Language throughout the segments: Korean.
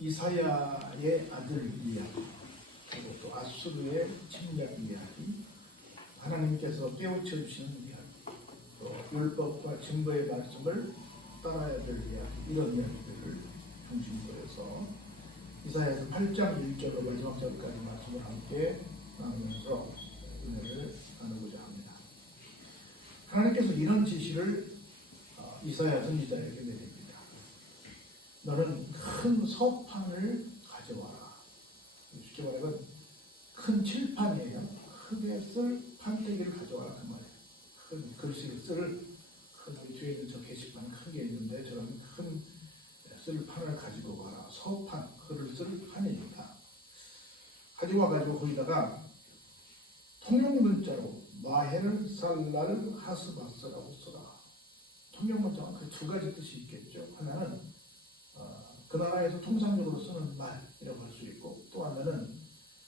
이사야의 아들 이야기 그리고 또 아수르의 침략 이야기 하나님께서 깨우쳐 주시는 이야기 또 율법과 증거의 말씀을 따라야 될 이야기 이런 이야기들을 중심으로 해서 이사야에서 8장 1절로 마지막 절까지 말씀을 함께 나누면서 은혜를 나누고자 합니다. 하나님께서 이런 지시를 어, 이사야 선지자에게. 너는 큰 서판을 가져와라. 쉽게 말하면 큰 칠판이에요. 크게 쓸 판때기를 가져와라 그 말이에요. 큰 글씨를 쓸, 큰 우리 뒤에 있는 저 게시판 크게 있는데 저런 큰 쓸 판을 가지고 와라. 서판, 글을 쓸 판입니다. 가지고 와가지고 거기다가 통영 문자로 마헬 살랄 하스바스라고 써라. 통영 문자가 그 두 가지 뜻이 있겠죠. 하나는 어, 그 나라에서 통상적으로 쓰는 말이라고 할 수 있고 또 하나는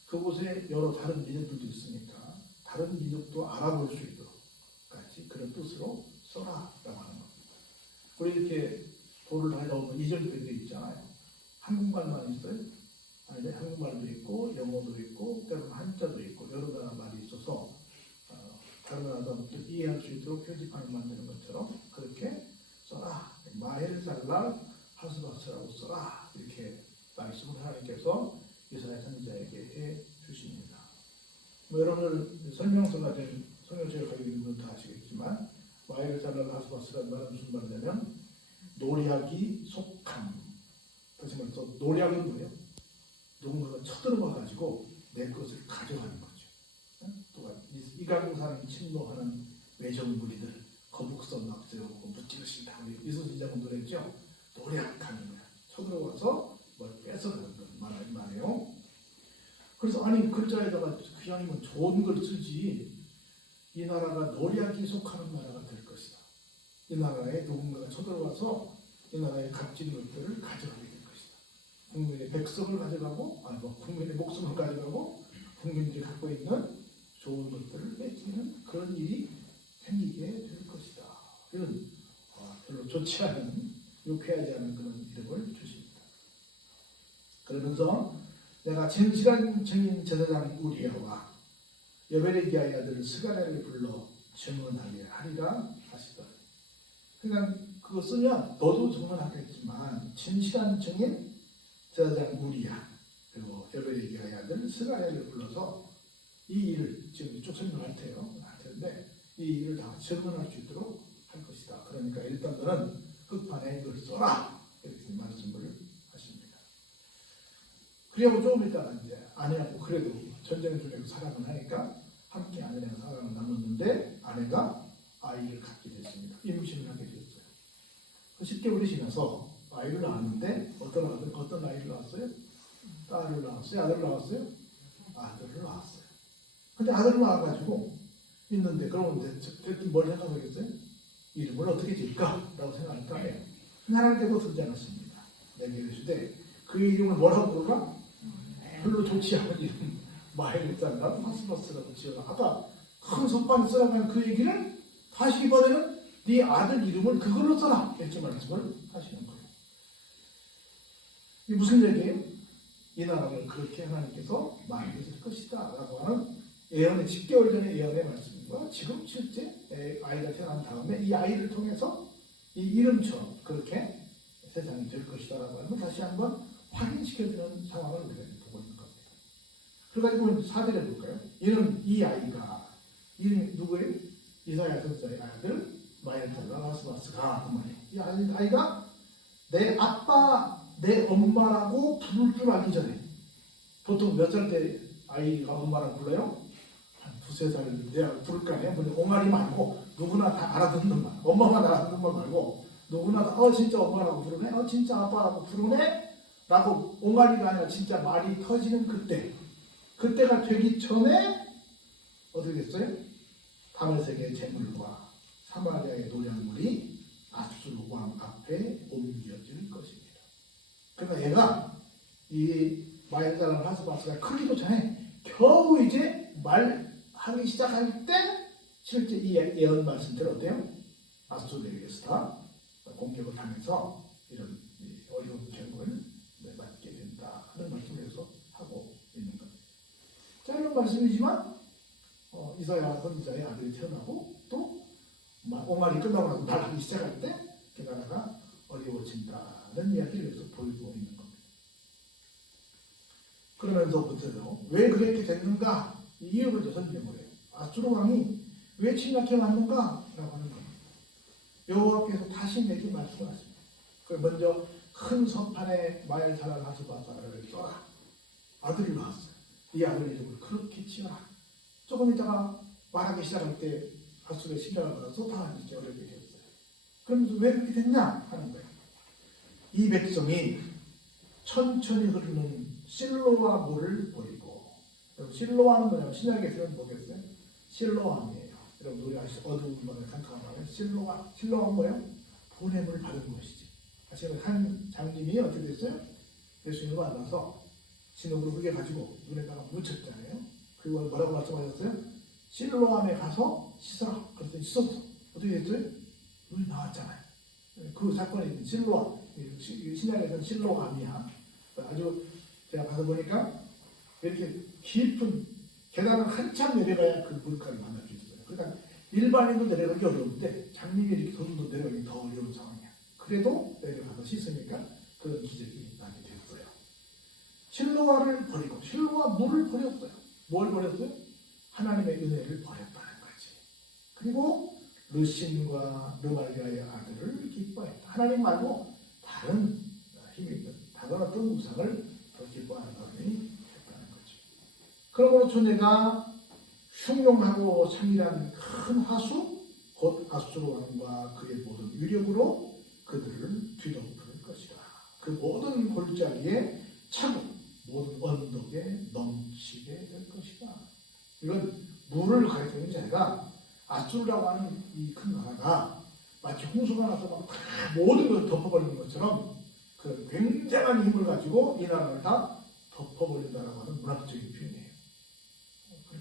그곳에 여러 다른 민족들도 있으니까 다른 민족도 알아볼 수 있도록 같이 그런 뜻으로 써라라고 하는 겁니다. 우리 이렇게 도를 가져오면 이절들도 있잖아요. 한국말만 있어요. 아니 한국말도 있고 영어도 있고 때로는 한자도 있고 여러 나라 말이 있어서 어, 다른 나라도 이해할 수 있도록 표지판을 만드는 것처럼 그렇게 써라. 마헬 살라 하스바스라고 써라. 이렇게 말씀을 하나님께서 이스라엘 선지자에게 해 주십니다. 뭐 여러분들 설명서가 된 성경책을 가지고 있는 분은 다 아시겠지만 마헬 살라 하스바스라는 말은 무슨 말이냐면 노략이 속함. 다시 말해서 노략은 뭐예요? 누군가가 쳐들어와 가지고 내 것을 가져가는 거죠. 이강사는 침노하는 외정부리들 거북선 막 세우고 무찌르신다 이순신장은 노래죠. 노략하는 거야. 쳐들어와서 뭘 뺏어가는 거 말하지 말이에요. 그래서 아니 글자에다가 그냥이면 좋은 걸 쓰지 이 나라가 노략이 속하는 나라가 될 것이다. 이 나라에 누군가가 쳐들어와서 이 나라의 값진 것들을 가져가게 될 것이다. 국민의 백성을 가져가고, 아니 뭐 국민의 목숨을 가져가고, 국민들이 갖고 있는 좋은 것들을 뺏기는 그런 일이 생기게 될 것이다. 이런 어, 별로 좋지 않은, 유쾌하지 않은 그런 이름을 주십니다. 그러면서 내가 진실한 증인 제사장 우리야와 여베레기아의 아들 스가랴를 불러 증언하게 하리라 하시더라. 그러니까 그거 쓰면 너도 증언하겠지만 진실한 증인 제사장 우리야 그리고 여베레기아의 아들 스가랴를 불러서 이 일을 지금 쭉 설명할 테요 할 텐데 이 일을 다 증언할 수 있도록 할 것이다. 그러니까 일단 너는 흑판에 이걸 써라 이렇게 말씀을 하십니다. 그리고 조금 있다가 이제 아내하고 그래도 전쟁 중에도 사랑을 하니까 함께 아내랑 사랑을 나눴는데 아내가 아이를 갖게 됐습니다. 임신을 하게 됐어요. 그 10개월이 지나서 아이를 낳았는데 어떤 아들, 어떤 아이를 낳았어요? 딸을 낳았어요? 아들을 낳았어요? 아들을 낳았어요. 근데 아들을 낳아가지고 있는데 그러면 대- 대뜸 뭘 생각하겠어요? 이름을 어떻게 지을까? 라고 생각할 거 아니에요. 하나님께서 쓰지 않았습니다. 내게 이르시되 그 이름을 뭐라고 부르라? 별로 좋지 않은 이름 마헬리산이라 파스파스라고 지어라. 아까 큰 석판 쓰라고 한그 얘기를 다시 이번에는 네 아들 이름을 그걸로 써라. 이렇게 말씀을 하시는 거예요. 이게 무슨 얘기예요? 이 나라를 그렇게 하나님께서 만드실 것이다. 라고 하는 예언의 10개월 전의 예언의 말씀 과 지금 실제 애- 아이가 태어난 다음에 이 아이를 통해서 이 이름처럼 그렇게 세상이 될 것이다. 라고 하는 걸 다시 한번 확인시켜주는 상황을 우리가 보고 있는 겁니다. 그래가지고 사절해 볼까요? 이는 이 아이가 이름이 누구예요? 이사야 선사의 아들 마엘탈라 라스바스가 그 말이에요. 이 아이- 아이가 내 아빠, 내 엄마라고 부를 줄 알기 전에 보통 몇 살 때 아이가 엄마라고 불러요? 한 두세 살 돼야 부를 거? 근데 옹알이 말고 누구나 다 알아듣는 말 엄마만 알아듣는 말 말고 누구나 다 어 진짜 엄마라고 부르네? 어 진짜 아빠라고 부르네? 라고 옹알이가 아니라 진짜 말이 터지는 그때 그때가 되기 전에 어떻게 됐어요? 다메섹의 재물과 사마리아의 노량물이 아수르 왕 앞에 옮겨질 것입니다. 그러니까 얘가 이 마일사람 하스바스가 크기도 전에 겨우 이제 말 하기 시작할 때 실제 이 예, 예언 말씀대로 어때요? 아스토데에게스가 공격을 하면서 이런 어려운 경험을 네, 맞게 된다 하는 말씀을 해서 하고 있는 겁니다. 자 이런 말씀이지만 어, 이사야 선지자의 아들이 태어나고 또 오말이 끝나고 나서 말하기 시작할 때 그 나라가 어려워진다는 이야기를 해서 보이고 있는 겁니다. 그러면서부터 왜 그렇게 됐는가 이 이유를 설명을 해요. 아수르 왕이 왜 침략해 왔는가라고 하는 겁니다. 여호와께서 다시 내게 말씀하십니다. 그 먼저 큰 서판에 마엘사라 하수바사를 쏘라 아들이 나왔어요. 이 아들 이름을 그렇게 지어라. 조금 있다가 말하기 시작할 때 아수르의 심장을 받아서 다 이제 어렵게 되었어요. 그러면서 왜 그렇게 됐냐 하는 거예요. 이 백성이 천천히 흐르는 실로와 물을 버리고 여 러분, 실로와는 뭐냐면 신약에서는 뭐겠어요? 실로암이에요. 여러분 우리 아시죠? 어두운 밤에 캄캄하면 실로와 실로와 뭐예요? 보냄을 받은 것이지. 지금 한 장님이 어떻게 됐어요? 예수님을 만나서 신음으로 그게 가지고 눈에다가 묻혔잖아요. 그리고 뭐라고 말씀하셨어요? 실로암에 가서 씻어라. 그랬더니 씻었어. 어떻게 됐어요? 눈이 나왔잖아요. 그 사건이 있는 실로암. 시- 신약에서는 실로암이야. 아주 제가 가서 보니까 이렇게 깊은 계단을 한참 내려가야 그 물가를 만날 수 있어요. 그러니까 일반인도 내려가기 어려운데 장님이 이렇게 도둑도 내려가기 더 어려운 상황이야. 그래도 내려가서 씻으니까 그런 기적이 나게 됐어요. 실로와를 버리고 실로와 물을 버렸어요. 뭘 버렸어요? 하나님의 은혜를 버렸다는 거지. 그리고 르신과 르말리아의 아들을 기뻐했다. 하나님 말고 다른 힘이 있는 다른 어떤 우상을 더 기뻐하는 사람이. 그러므로 존재가 흉용하고 참일한 큰 화수 곧 아수르 왕과 그의 모든 위력으로 그들을 뒤덮을 것이다. 그 모든 골짜기에 차고 모든 언덕에 넘치게 될 것이다. 이건 물을 가리키는 게 아니라 아수르라고 하는 이 큰 나라가 마치 홍수가 나서 막다 모든 걸 덮어버리는 것처럼 그 굉장한 힘을 가지고 이 나라를 다 덮어버린다라고 하는 문학적인 표현이에요.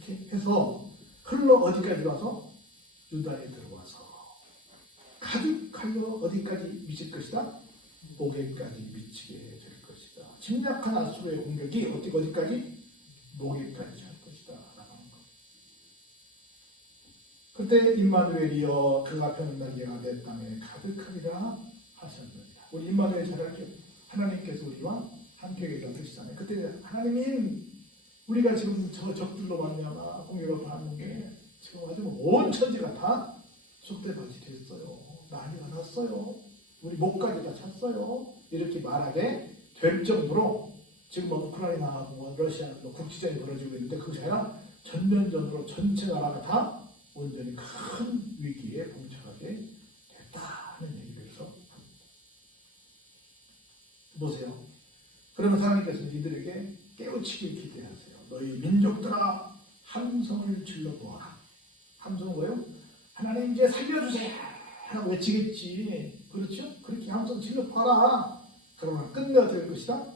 그렇게 해서 흘러 어디까지 가서 유다에 들어와서 가득하여 어디까지 미칠 것이다? 목에까지 미치게 될 것이다. 침략한 아수르의 공격이 어디 어디까지 목에까지 할 것이다. 하는 거. 그때 임마누엘이여 그가 펴는 날개가 내 땅에 가득하리라 하셨느니라. 우리 임마누엘 잘 알죠? 하나님께서 우리와 함께 계신 뜻이잖아요. 그때 하나님이 우리가 지금 저 적들로 말미암아 공격을 받는 게 지금 아주 온 천지가 다 속대밭이 됐어요. 난리가 났어요. 우리 목까지 다 찼어요. 이렇게 말하게 될 정도로 지금 뭐 우크라이나하고 뭐 러시아 뭐 국지전이 벌어지고 있는데 그것이 아니라 전면전으로 전체 나라가 다 온전히 큰 위기에 봉착하게 됐다는 얘기를 해서. 보세요. 그러면 하나님께서 이들에게 깨우치길 기대하세요. 너희 민족들아 함성을 질러보아라. 함성은 뭐예요? 하나님 이제 살려주세요. 하고 외치겠지. 그렇죠? 그렇게 함성 질러봐라. 그러면 끝내 어떻게 될 것이다?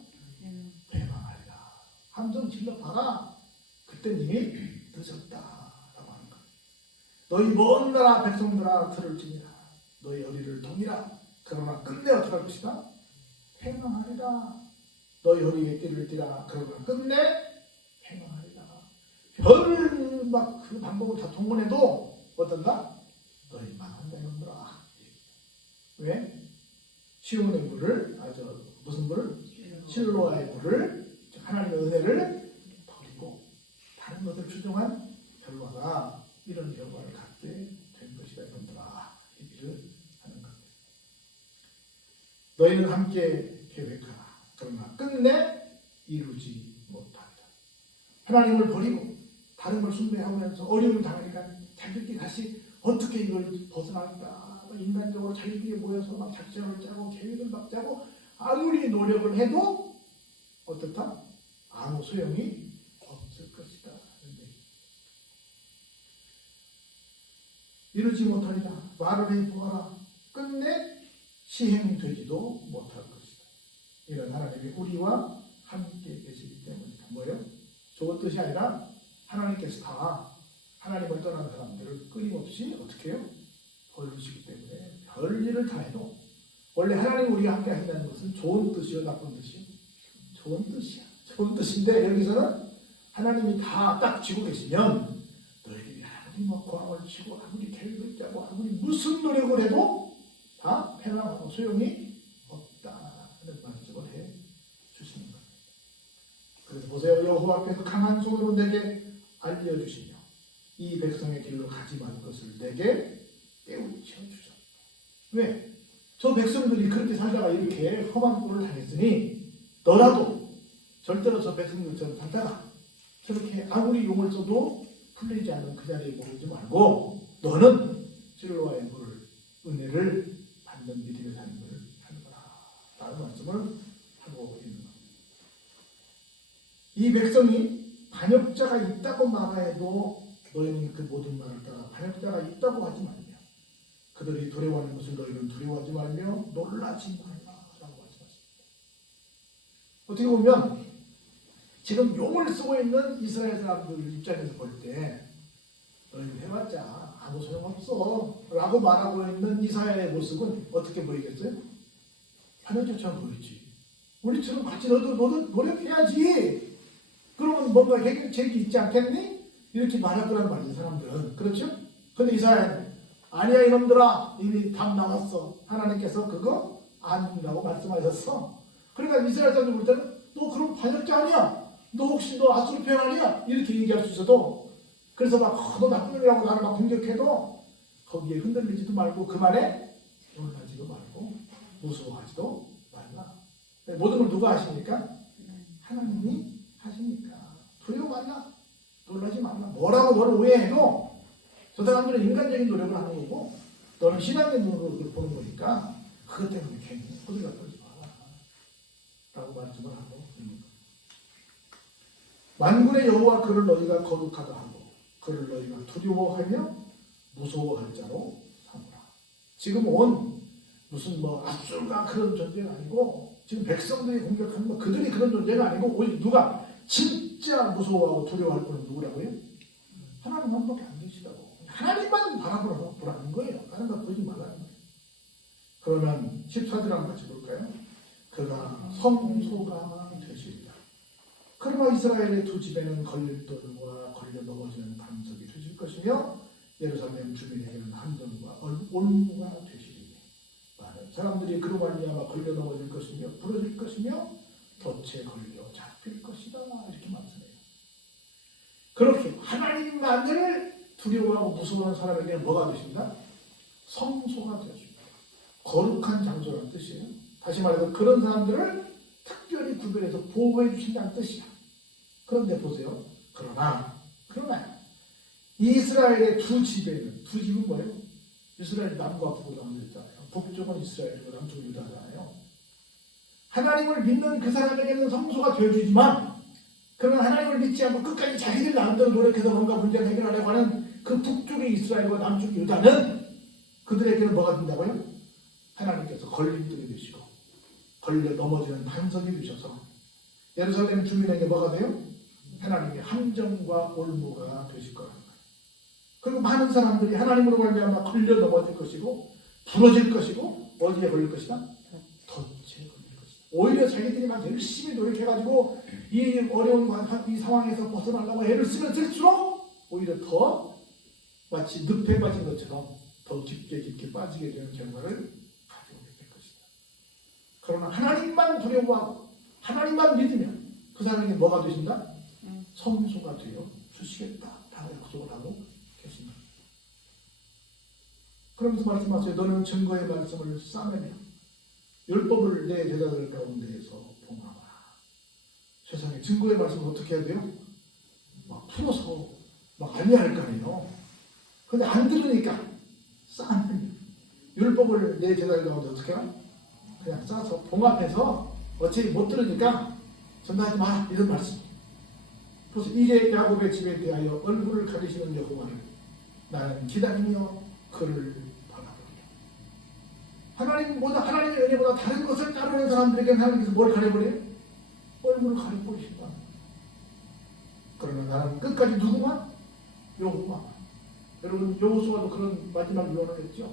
배망하리라. 함성 질러봐라. 그때 이미 늦었다라고 하는 거예요. 너희 먼 나라 백성들아 들을 지니라. 너희 어리를 동이라. 그러나 끝내 어떻게 할 것이다? 패망하리라. 너희 허리에 띠를 띠라. 그러나 끝내 패망하리라. 별막 그 방법을 다 동원해도 어떤가? 너희 망한다 이놈들아. 왜? 시온의 물을 아저 무슨 물을? 실로와의 물을 하나님의 은혜를 버리고 다른 것을 추종한 결과가 이런 결과를 갖게 된 것이다 이놈들아. 얘기를 하는 겁니다. 너희는 함께 계획하라. 그러나 끝내 이루지. 하나님을 버리고 다른 걸 숭배하면서 어려움을 당하니까 자기들끼리 다시 어떻게 이걸 벗어날까 뭐 인간적으로 자기들끼리 모여서 막 작전을 짜고 계획을 막 짜고 아무리 노력을 해도 어떻다? 아무 소용이 없을 것이다. 이루지 못하리라 말을 해보아라 끝내 시행되지도 못할 것이다. 이런 하나님이 우리와 함께 계시기 때문이다. 뭐예요? 좋은 뜻이 아니라 하나님께서 다 하나님을 떠난 사람들을 끊임없이 어떻게 해요? 벌주시기 때문에 별일을 다 해도 원래 하나님 우리가 함께 하신다는 것은 좋은 뜻이요 나쁜 뜻이요? 좋은 뜻이야. 좋은 뜻인데 여기서는 하나님이 다 딱 쥐고 계시면 너희들이 아무리 뭐 고함을 치고 아무리 계획을 짜고 아무리 무슨 노력을 해도 다 패망하고 소용이 없다는 말씀을 해 주시는 겁니다. 그래서 보세요. 여호와께서 강한 손으로 내게 알려주시며 이 백성의 길로 가지 말 것을 내게 깨우쳐 주셨다. 왜? 저 백성들이 그렇게 살다가 이렇게 험한 꼴을 당했으니 너라도 절대로 저 백성들처럼 살다가 저렇게 아무리 용을 써도 풀리지 않는 그 자리에 머물지 말고 너는 실로와의 물을 은혜를 받는 믿음의 삶을 하는구나 라는 말씀을 하고 있는 겁니다. 이 백성이 반역자가 있다고 말하여도 너희는 그 모든 말을 따라 반역자가 있다고 하지 말며 그들이 두려워하는 것을 너희는 두려워하지 말며 놀라지 말라라고 말씀하십니다. 어떻게 보면 지금 용을 쓰고 있는 이스라엘 사람들 입장에서 볼 때 너희는 해봤자 아무 소용없어 라고 말하고 있는 이스라엘의 모습은 어떻게 보이겠어요? 반역자처럼 보이지. 우리처럼 같이 너도 노력해야지. 그러면 뭔가 해결책이 있지 않겠니? 이렇게 말할 거란 말이에요, 사람들은. 그렇죠? 근데 이스라엘은 아니야 이놈들아 이미 답 나왔어. 하나님께서 그거 아니라고 말씀하셨어. 그러니까 이스라엘 사람들 볼 때는 너 그럼 반역자 아니야? 너 혹시 너 아수르 편 아니야? 이렇게 얘기할 수 있어도 그래서 막 너 나쁜 놈이라고 나를 막 공격해도 거기에 흔들리지도 말고 그 말에 놀라지도 말고 무서워하지도 말라. 모든 걸 누가 하십니까? 하나님이 하십니까? 두려워 말라. 놀라지 말라. 뭐라고 너를 오해해도 저 사람들은 인간적인 노력을 하는 거고 너는 신앙의 노력을 보는 거니까 그것 때문에 괜히 허들가 떨지 마라. 라고 말씀을 하고 있는. 만군의 여호와 그를 너희가 거룩하다 하고 그를 너희가 두려워하며 무서워할 자로 삼으라. 지금 온 무슨 뭐 압술과 그런 존재가 아니고 지금 백성들이 공격하는 거 그들이 그런 존재가 아니고 오히려 누가 진 짜 무서워하고 두려워할 분은 누구라고요? 하나님 한 분밖에 안 계시다고. 하나님만 바라보라는 거예요. 다른 거 보지 말라는 거예요. 그러면 14절 한번 같이 볼까요? 그가 성소가 되시리라. 그러나 이스라엘의 두 집에는 걸릴 돌과 걸려 넘어지는 반석이 되실 것이며 예루살렘 주민에게는 함정과 올무가 되시리니 많은 사람들이 그로 말미암아 걸려 넘어질 것이며 부러질 것이며 덫에 걸려 잡 힐 것이다 이렇게 말씀해요. 그렇게 하나님만을 두려워하고 무서워하는 사람에게 뭐가 되신다? 성소가 되십니다. 거룩한 장소라는 뜻이에요. 다시 말해서 그런 사람들을 특별히 구별해서 보호해 주신다는 뜻이야. 그런데 보세요. 그러나, 그러나, 이스라엘의 두 집에는, 두 집은 뭐예요? 이스라엘 남과 북으로 나뉘었잖아요. 북쪽은 이스라엘이고 남쪽은 유다잖아요. 하나님을 믿는 그 사람에게는 성소가 되어주지만, 그러나 하나님을 믿지 않고 끝까지 자기들 나름대로 노력해서 뭔가 문제를 해결하려고 하는 그 북쪽의 이스라엘과 남쪽의 유다는 그들에게는 뭐가 된다고요? 하나님께서 걸림돌이 되시고 걸려 넘어지는 반석이 되셔서 예루살렘 주민에게 뭐가 돼요? 하나님의 함정과 올무가 되실 거라는 거예요. 그리고 많은 사람들이 하나님으로 말미암아 걸려 넘어질 것이고 부러질 것이고 어디에 걸릴 것이다? 덫에. 오히려 자기들이 막 열심히 노력해가지고 이 어려운 이 상황에서 벗어나려고 애를 쓰면 쓸수록 오히려 더 마치 늪에 빠진 것처럼 더 깊게 깊게 빠지게 되는 결과를 가져오게 될 것이다. 그러나 하나님만 두려워하고 하나님만 믿으면 그 사람에게 뭐가 되신다? 성소가 되어 주시겠다. 다 약속을 하고 계십니다. 그러면서 말씀하세요. 너는 증거의 말씀을 싸매며 율법을 내 제자들 가운데에서 봉하라. 세상에 증거의 말씀을 어떻게 해야 돼요? 막 풀어서 막 알려야 할 거 아니에요. 근데 안 들으니까 싸면 율법을 내 제자들 가운데 어떻게 해요? 그냥 싸서 봉합해서 어차피 못 들으니까 전달하지 마 이런 말씀. 그래서 이제 야곱의 집에 대하여 얼굴을 가리시는 여호와를 나는 기다리며 그를. 하나님 보다 하나님의 은혜보다 다른 것을 따르는 사람들에게 하나님께서 뭘 가려버려요? 얼굴을 가려버리신다. 그러나 나는 끝까지 누구만? 여호와. 여러분 여호수아도 그런 마지막 유언을 했죠.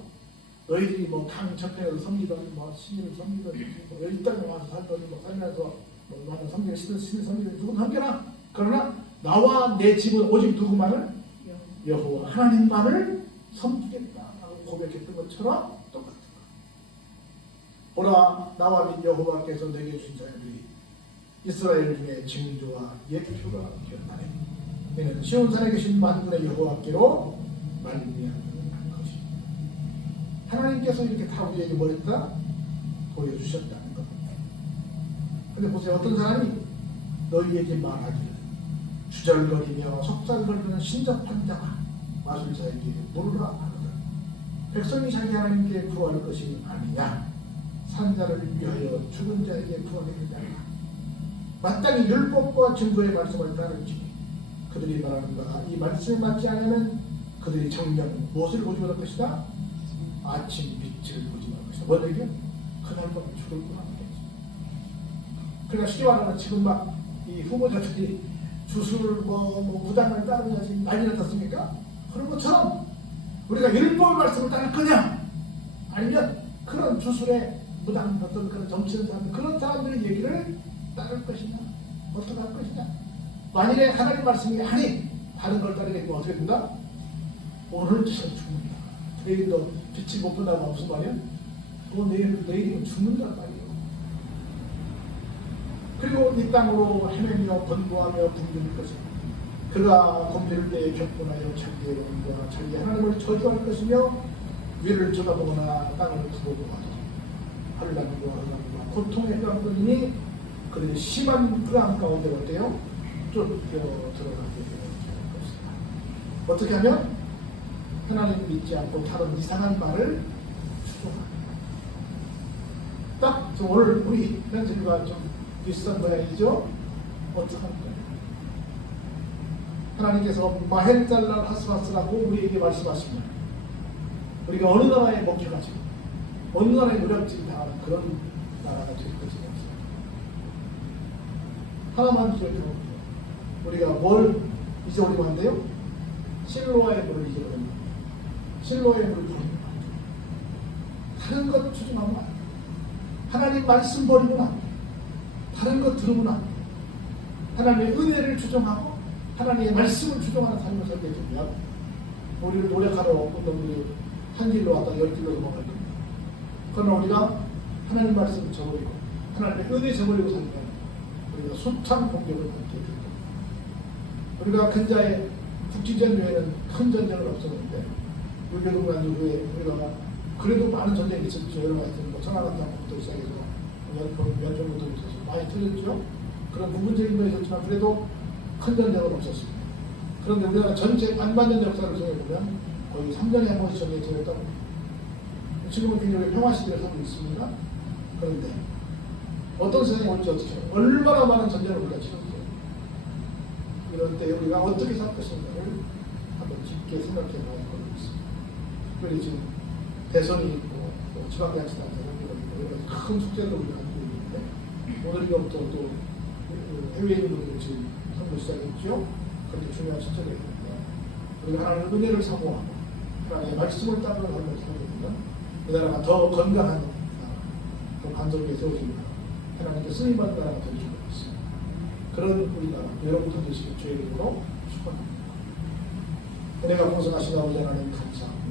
너희들이 뭐당 저편에서 섬기던 뭐 신을 섬기던 뭐 여기 땅에 와서 살던 뭐 살면서 뭐 많은 섬기는 신을 신을 섬기는 누군 섬겨라. 그러나 나와 내 집은 오직 누구만을 여호와 하나님만을 섬기겠다라고 고백했던 것처럼. 보라 나와 및 여호와께서 내게 주신 자들이 이스라엘 중에 징조와 예표가 되었나니 이는 시온산에 계신 만군의 여호와께로 말미암은 것이 하나님께서 이렇게 다 우리에게 뭐 했다? 보여주셨다는 겁니다. 근데 보세요. 어떤 사람이 너희에게 말하기를 주절거리며 속살거리는 신접한 자가 마술자에게 물으라 하거든. 백성이 자기 하나님께 구할 것이 아니냐 산자를 위하여 죽은 자에게 구하겠느냐 마땅히 율법과 증거의 말씀을 따를지 그들이 말하는 바가 이 말씀에 맞지 않으면 그들이 정령 무엇을 보지 못할 것이다? 아침 빛을 보지 못할 것이다 뭔 얘기야? 그날 밤 죽을 거지 그러니까 쉽게 말하면 지금 막 이 후보자들이 주술 뭐, 뭐 무당을 따르냐지 난리 났습니까? 그런 것처럼 우리가 율법 말씀을 따를 거냐? 아니면 그런 주술에 무당 어떤 그런 정치는 사람 그런 사람들의 얘기를 따를 것이냐? 어떻게 할 것이냐? 만일에 하나님 말씀이 아닌 다른 걸 되면 어떻게 된다? 오늘 지금 죽는다. 내일도 빛이 못 본다면 무슨 말이야? 그거 내일, 내일이면 죽는단 말이에요. 그리고 이 땅으로 헤매며 번부하며 굶주릴 것이다. 그가 곤비를 때에 격분하여 자기의 영과 자기 하나님을 저주할 것이며 위를 쳐다보거나 땅을 두고 가도 환란과 환란과 고통의 뼈들이니 그들이 심한 불안 가운데 어때요? 쫓겨 들어가게 되는 것이다. 어떻게 하면 하나님 믿지 않고 다른 이상한 말을 추종하는 딱 오늘 우리 현실과 좀 비슷한 모양이죠? 어떻게 하는 거예요? 하나님께서 마헬잘랄 하스바스라고 우리에게 말씀하십니다. 우리가 어느 나라에 먹혀가지고 어느 나라에 노력질 당하는 그런 나라가 될 것이 없습니다. 하나만 기억해볼게요. 우리가 뭘 잊어버리면 안 돼요? 실로와의 물을 잊어버리면 실로의 물을 버리면 안 돼요. 다른 것 추종하면 안 돼요. 하나님 말씀 버리면 안 돼요. 다른 것 들으면 안 돼요. 하나님의 은혜를 추종하고 하나님의 말씀을 추종하는 삶을 살게 되면 우리를 노력하러 어떤 분들이 한 길로 왔다 열 길로 넘어갈 겁니다. 그러나 우리가 하나님 말씀을 저버리고 하나님의 은혜 저버리고 살면 우리가 숱한 공격을 받게 됩니다. 우리가 근자의 국지전후에는 큰 전쟁은 없었는데 물교동란 이후에 우리가 그래도 많은 전쟁이 있었죠. 여러 가지 뭐 천하간장부터 시작해서 연평부터 있어서 많이 틀렸죠. 그런 부분적인 건 있었지만 그래도 큰 전쟁은 없었습니다. 그런데 우리나라 전체 반반전 역사를 정해보면 거의 3년에 한 번씩 전쟁이 되었다고. 지금은 굉장히 평화시대를 살고 있습니다. 그런데 어떤 세상이 올지 어떻게? 얼마나 많은 전쟁을 우리가 치렀어요. 이럴 때 우리가 어떻게 살 것인가를 한번 깊게 생각해 봐야 할 것이 있습니다. 특별히 지금 대선이 있고 또 지방자치단체 가지 큰 숙제를 우리가 가지고 있는데 오늘부터 또 해외에 있는 분들이 지금 선거 시작했죠. 그렇게 중요한 시점이 됩니다. 우리가 하나님의 은혜를 사모하고 하나님의 말씀을 따르는 삶을 살게 되면 그 나라가 더 건강한 나라, 더 반석에 세워집니다. 하나님께 쓰임받는 나라가 될 줄로 믿습니다. 그런 우리가 여러분들 되시길 주의 이름으로 축원합니다. 은혜가 공성하신 아버지 하나님 감사합니다.